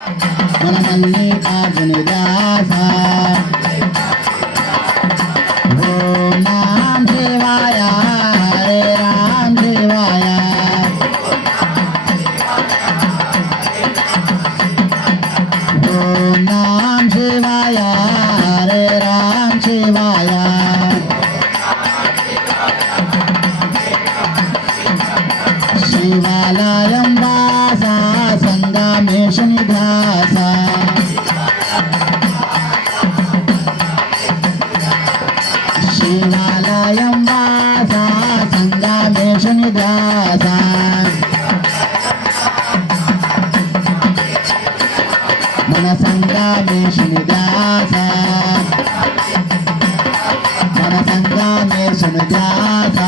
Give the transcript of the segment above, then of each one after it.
మన మల్లికార్జుని దాస ఓం నామ శివాయ హరే రామ శివాయ ఓం నామ శివాయ హరే రామ శివాయ శివాలయం వాస సంగమేశుని దాస శివాలయం వాస సంగమేశుని దాస మన సంగమేశుని దాస మన సంగమేశుని దాస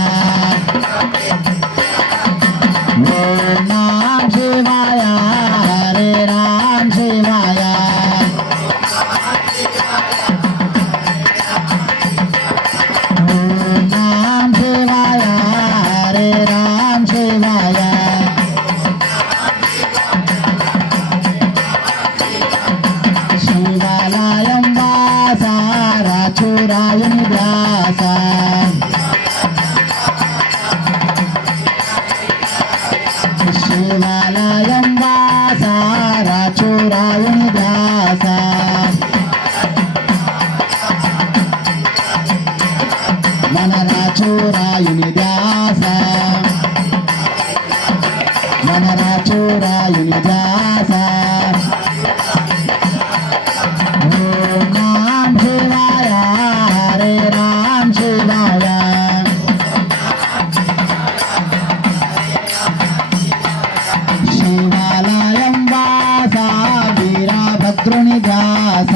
ఓం నామ శివాయ హరే రామ శివాయ ఓం నామ శివాయ హరే రామ శివాయ శివాలయం వాస రాచురాయుని దాస శివాలయం వాస రాచురాయుని దాస మన రాచురాయుని దాస మన రాచురాయుని దాస ఓం నామ శివాయ హరే రామ శివాయ శివాలయం వాస వీరభద్రుని దాస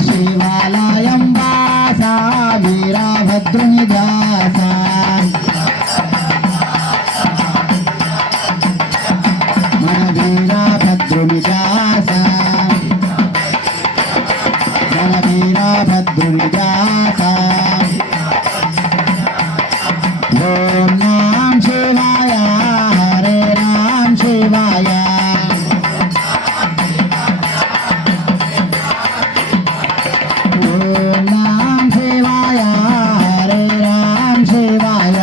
శివాలయం వాస వీరభద్రుని దాస మన వీరభద్రుని దాస మన వీరభద్రుని దాస ఓం నామ శివాయ హరే రామ శివాయ ఓం నామ శివాయ హరే రామ శివాయ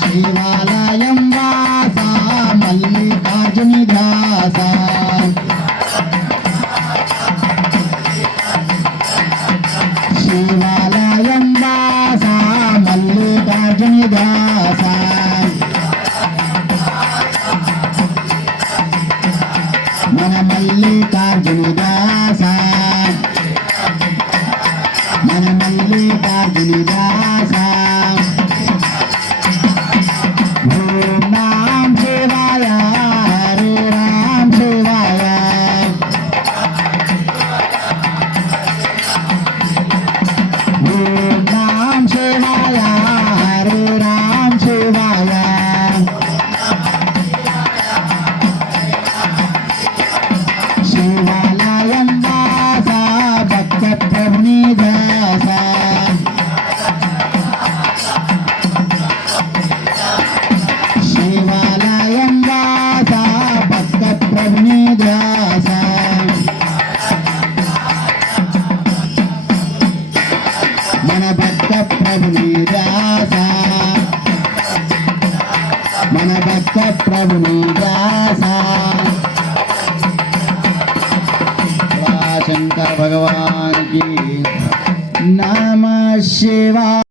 శివాలయం వాస మల్లికార్జుని దాస శివాలయం వాస మల్లికార్జుని దాస మన మల్లికార్జుని దాస మన మల్లికార్జుని దాస ఓం నామ శివాయ హరే రామ శివాయ ఓం నామ శివాయ హరే రామ శివాయ శివాలయం వాస భక్త ప్రభుని దాస శివాలయం వాస భక్త ప్రభుని దాస మన భక్త ప్రభుని దాస మన భక్త ప్రభుని దాస శంకర భగవాన్ की नमः शिवाय।